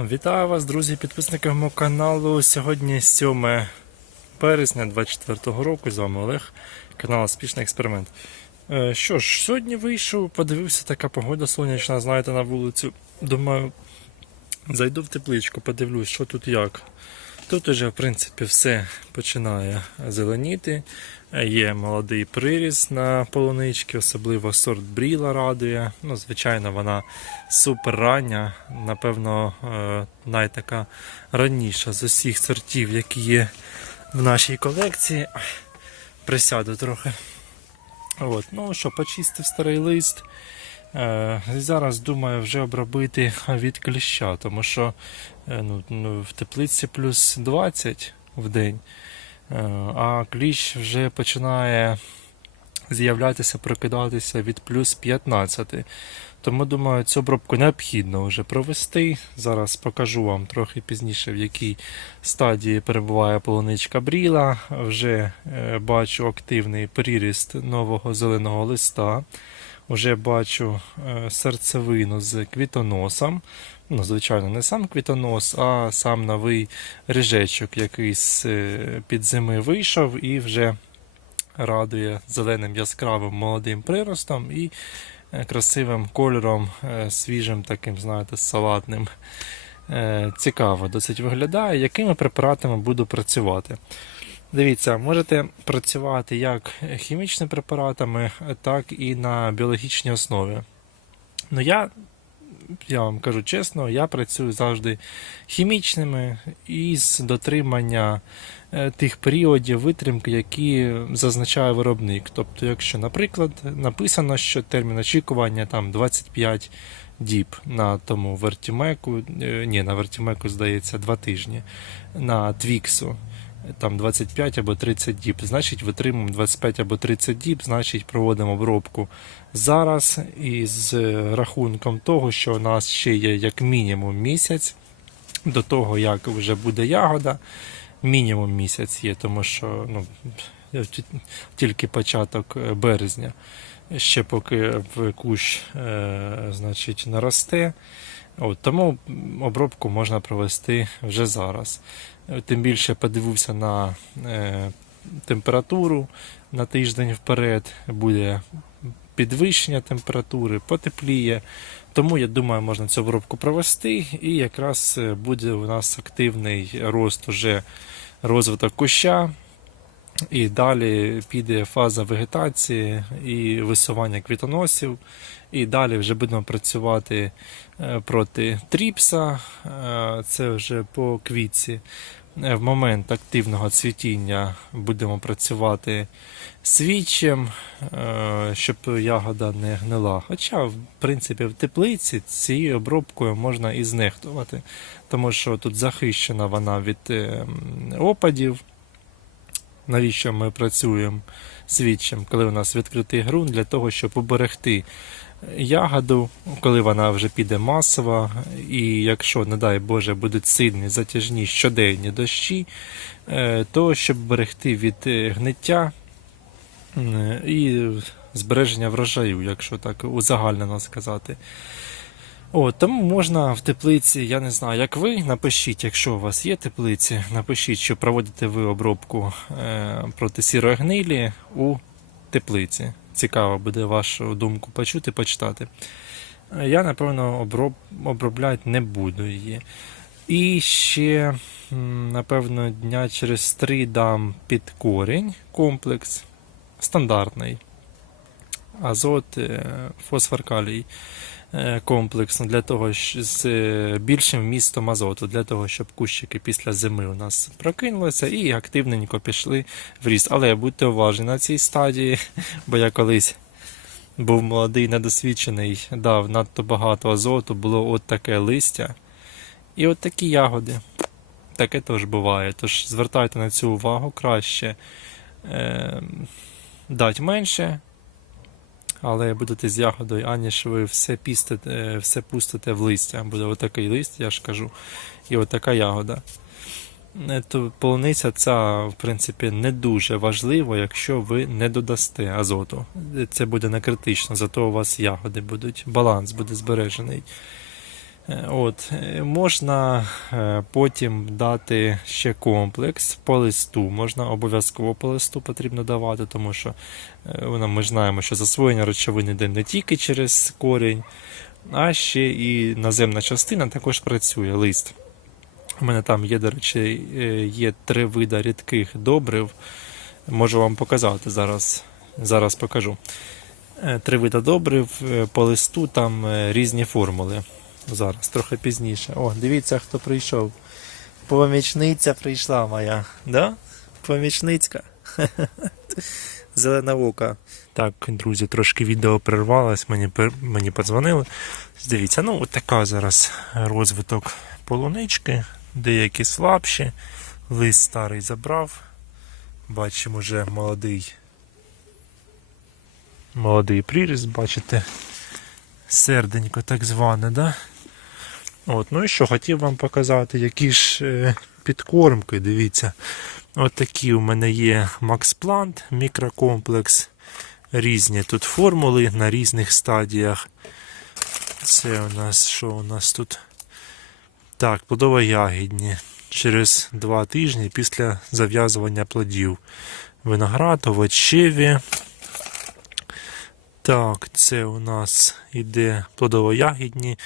Вітаю вас, друзі, підписники мого каналу. Сьогодні 7 березня 24 року. З вами Олег, канал Спішний експеримент. Е, Що ж, сьогодні вийшов, подивився, така погода сонячна, знаєте, на вулицю. Думаю, зайду в тепличку, подивлюсь, що тут як. Тут уже, в принципі, все починає зеленіти. Є молодий приріст на полунички, особливо сорт бріла радує. Ну, звичайно, вона супер рання, напевно, е, найтака раніша з усіх сортів, які є в нашій колекції. Присяду трохи. От, ну що, почистив старий лист. Е, зараз думаю вже обробити від кліща, тому що е, ну, ну, в теплиці плюс 20 в день, е, а кліщ вже починає з'являтися, прокидатися від плюс 15. Тому думаю, цю обробку необхідно вже провести. Зараз покажу вам трохи пізніше, в якій стадії перебуває полуничка бріла. Вже бачу активний приріст нового зеленого листа. Вже бачу е, серцевину з квітоносом. Ну, звичайно, не сам квітонос, а сам новий рижечок, який з е, під зими вийшов і вже радує зеленим яскравим молодим приростом і е, красивим кольором, свіжим, таким, знаєте, салатним. Цікаво досить виглядає, якими препаратами буду працювати. Дивіться, можете працювати як хімічними препаратами, так і на біологічній основі. Ну, я, я вам кажу чесно, я працюю завжди хімічними із дотримання е, тих періодів витримки, які зазначає виробник. Тобто, якщо, наприклад, написано, що термін очікування там 25 діб на тому вертімеку, ні, на вертімеку, здається, 2 тижні, на твіксу там 25 або 30 діб, значить витримуємо 25 або 30 діб, значить проводимо обробку зараз із рахунком того, що у нас ще є як мінімум місяць до того, як вже буде ягода. Мінімум місяць є, тому що ну, тільки початок е, березня. Ще поки в кущ е, значить, наросте. От, тому обробку можна провести вже зараз. Тим більше подивився на е, температуру на тиждень вперед, буде підвищення температури, потепліє. Тому я думаю, можна цю обробку провести, і якраз е, буде у нас активний рост уже розвиток куща. І далі піде фаза вегетації і висування квітоносів. І далі вже будемо працювати е, проти тріпса. Е, Це вже по квітці. Е, В момент активного цвітіння будемо працювати свічем, щоб ягода не гнила. Хоча, в принципі, в теплиці цією обробкою можна і знехтувати, тому що тут захищена вона від е, опадів навіщо ми працюємо свідчим, коли у нас відкритий ґрунт, для того, щоб уберегти ягоду, коли вона вже піде масова, і якщо, не дай Боже, будуть сильні затяжні щоденні дощі, е, то щоб берегти від е, гниття і збереження врожаю, якщо так узагальнено сказати. О, тому можна в теплиці, я не знаю, як ви, напишіть, якщо у вас є теплиці, напишіть, що проводите ви обробку е, проти сірої гнилі у теплиці. Цікаво буде вашу думку почути, почитати. Е, Я, напевно, оброб, обробляти не буду її. І ще, напевно, дня через три дам під корінь комплекс стандартний. Азот, е, фосфор калій комплексно для того, з е, більшим вмістом азоту, для того, щоб кущики після зими у нас прокинулися і активненько пішли в ріст. Але будьте уважні на цій стадії, бо я колись був молодий, недосвідчений, дав надто багато азоту, було от таке листя і от такі ягоди. Таке теж буває. Тож звертайте на цю увагу краще е, дати менше, але будете з ягодою, аніж ви все пістите, е, все пустите в листя. Буде отакий лист, я ж кажу, і отака ягода. Е, То полуниця ця, в принципі, не дуже важливо, якщо ви не додасте азоту. Це буде не критично, зато у вас ягоди будуть, баланс буде збережений. От, е, можна е, потім дати ще комплекс по листу. Можна обов'язково по листу потрібно давати, тому що е, ми ж знаємо, що засвоєння речовин йде не тільки через корінь, а ще і наземна частина також працює лист. У мене там є, до речі, є три вида рідких добрив. Можу вам показати зараз. Зараз покажу. Три вида добрив по листу, там різні формули. Зараз, трохи пізніше. О, дивіться, хто прийшов. Помічниця прийшла моя. Да? Помічницька. Зелена ока. Так, друзі, трошки відео перервалось, мені, мені подзвонили. Дивіться, ну от така зараз розвиток полунички, деякі слабші. Лист старий забрав. Бачимо вже молодий. Молодий приріст, бачите. Серденько так зване, да? От, ну і що, хотів вам показати, які ж е, підкормки, дивіться. От такі у мене є Max Plant, мікрокомплекс. Різні тут формули на різних стадіях. Це у нас що у нас тут? Так, плодово-ягідні. Через два тижні після зав'язування плодів. Виноград, овочеві. Так, це у нас іде плодово-ягідні.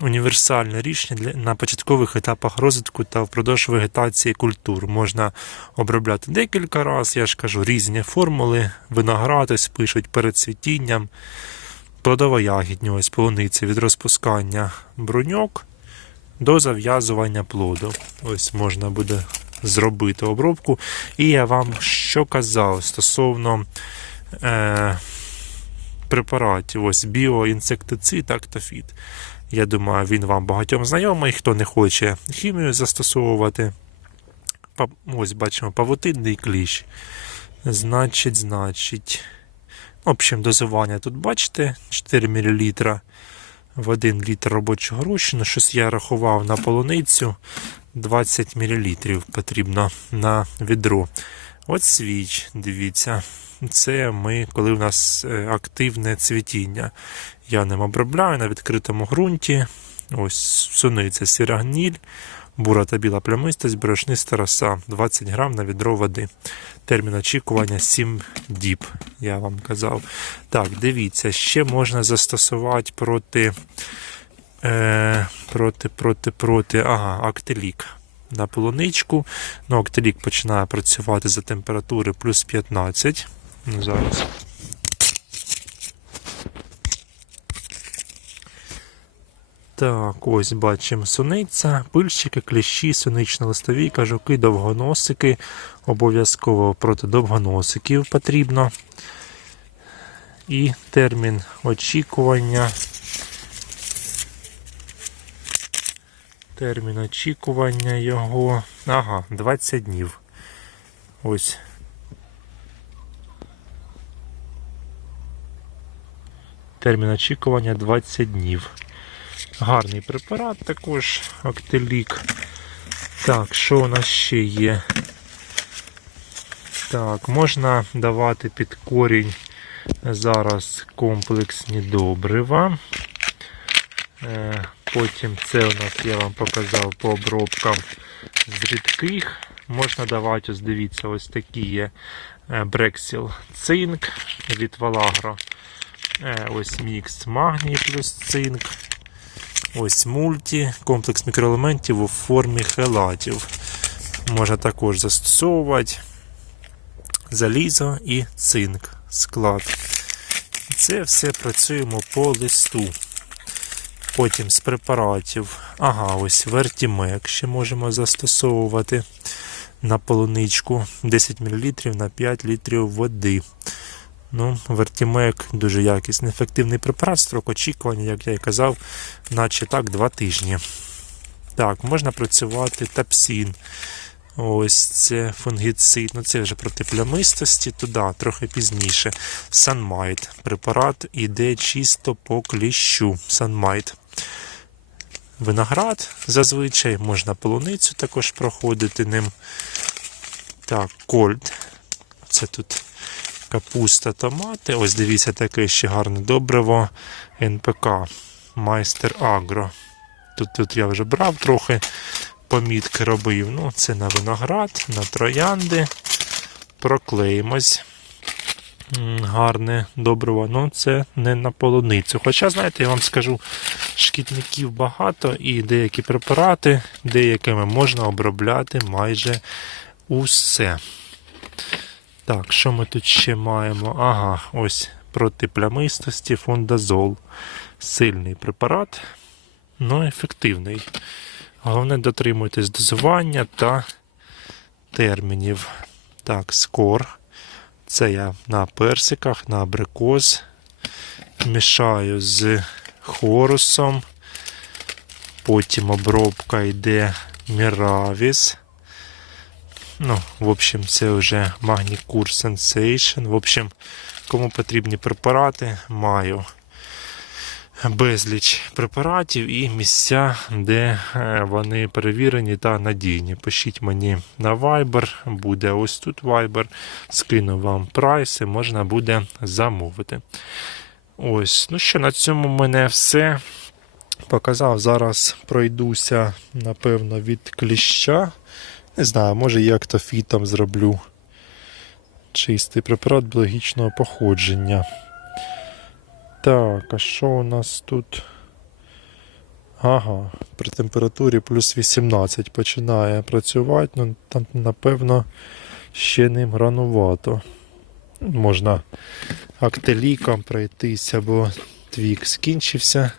Універсальне рішення для, на початкових етапах розвитку та впродовж вегетації культур. Можна обробляти декілька разів, я ж кажу, різні формули. Виноград ось пишуть перед цвітінням. Плодово-ягідні, ось полуниці від розпускання бруньок до зав'язування плоду. Ось можна буде зробити обробку. І я вам що казав стосовно е, препаратів, ось біоінсектицид Актофіт. Я думаю, він вам багатьом знайомий, хто не хоче хімію застосовувати. Ось бачимо павутинний кліщ. Значить, значить. В общем, дозування тут бачите 4 мл в 1 літр робочого розчину. Щось я рахував на полуницю 20 мл потрібно на відро. От свіч, дивіться. Це ми, коли у нас е, активне цвітіння. Я ним обробляю на відкритому ґрунті. Ось суниця сіра гніль, бура та біла плямистость, борошниста роса, 20 грам на відро води. Термін очікування 7 діб, я вам казав. Так, дивіться, ще можна застосувати проти, е, проти, проти, проти, ага, актилік. На полуничку. Ну, актилік починає працювати за температури плюс 15. Ну, Зараз. Так, ось бачимо суниця, пильщики, кліщі, сунично-листові, кажуки, довгоносики. Обов'язково проти довгоносиків потрібно. І термін очікування. Термін очікування його. Ага, 20 днів. Ось. Термін очікування 20 днів. Гарний препарат також, Актелік. Так, що у нас ще є? Так, можна давати під корінь зараз комплексні добрива. Е, Потім це у нас я вам показав по обробкам з рідких. Можна давати, ось дивіться, ось такі є е, Брексіл цинк від Валагро. Е, Ось мікс магній плюс цинк. Ось мульті, комплекс мікроелементів у формі хелатів. Можна також застосовувати залізо і цинк склад. Це все працюємо по листу. Потім з препаратів. Ага, ось вертімек ще можемо застосовувати на полуничку 10 мл на 5 літрів води. Ну, Вертімек дуже якісний, ефективний препарат, строк очікування, як я і казав, наче так, 2 тижні. Так, можна працювати тапсін. Ось це фунгіцид. Ну це вже проти плямистості, туди трохи пізніше. Санмайт. Препарат іде чисто по кліщу. Санмайт. Виноград зазвичай можна полуницю також проходити ним. Так, кольт. Це тут капуста, томати. Ось дивіться, таке ще гарне добриво НПК. Майстер Агро. Тут, тут я вже брав трохи, помітки робив. Ну, це на виноград, на троянди. Проклеїмось. Гарне добриво, ну це не на полуницю. Хоча, знаєте, я вам скажу, шкідників багато і деякі препарати, деякими можна обробляти майже усе. Так, що ми тут ще маємо? Ага, ось проти плямистості фундазол. Сильний препарат, ну ефективний. Головне дотримуйтесь дозування та термінів. Так, скор. Це я на персиках, на абрикос. Мішаю з хорусом. Потім обробка йде Міравіс. Ну, в общем, це вже Magnicure Sensation. В общем, кому потрібні препарати, маю безліч препаратів і місця, де е, вони перевірені та надійні. Пишіть мені на Viber, буде ось тут Viber, скину вам прайси, можна буде замовити. Ось, ну що, на цьому в мене все. Показав, зараз пройдуся, напевно, від кліща. Не знаю, може я актофітом зроблю чистий препарат біологічного походження. Так, а що у нас тут? Ага, при температурі плюс 18 починає працювати, ну там, напевно, ще ним ранувато. Можна актеліком пройтися, бо твік скінчився.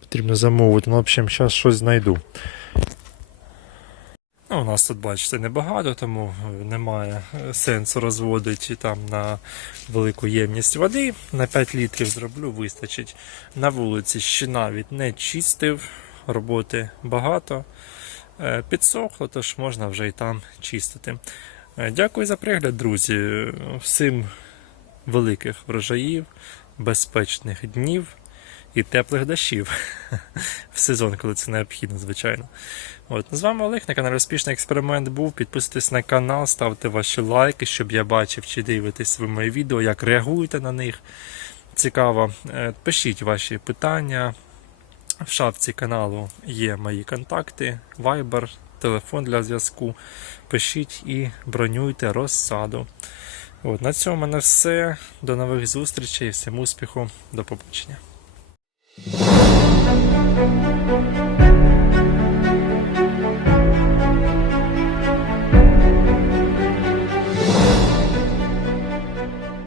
Потрібно замовити. Ну, в общем, зараз щось знайду. У нас тут, бачите, небагато, тому е, немає сенсу розводити там на велику ємність води. На 5 літрів зроблю, вистачить. На вулиці ще навіть не чистив, роботи багато. Е, Підсохло, тож можна вже і там чистити. Е, Дякую за пригляд, друзі. Всім великих врожаїв, безпечних днів і теплих дощів в сезон, коли це необхідно, звичайно. От, з вами Олег на каналі Успішний експеримент був. Підписуйтесь на канал, ставте ваші лайки, щоб я бачив, чи дивитесь ви мої відео, як реагуєте на них. Цікаво. Е, Пишіть ваші питання. В шапці каналу є мої контакти, Viber, телефон для зв'язку. Пишіть і бронюйте розсаду. От, на цьому в мене все. До нових зустрічей, всім успіху, до побачення.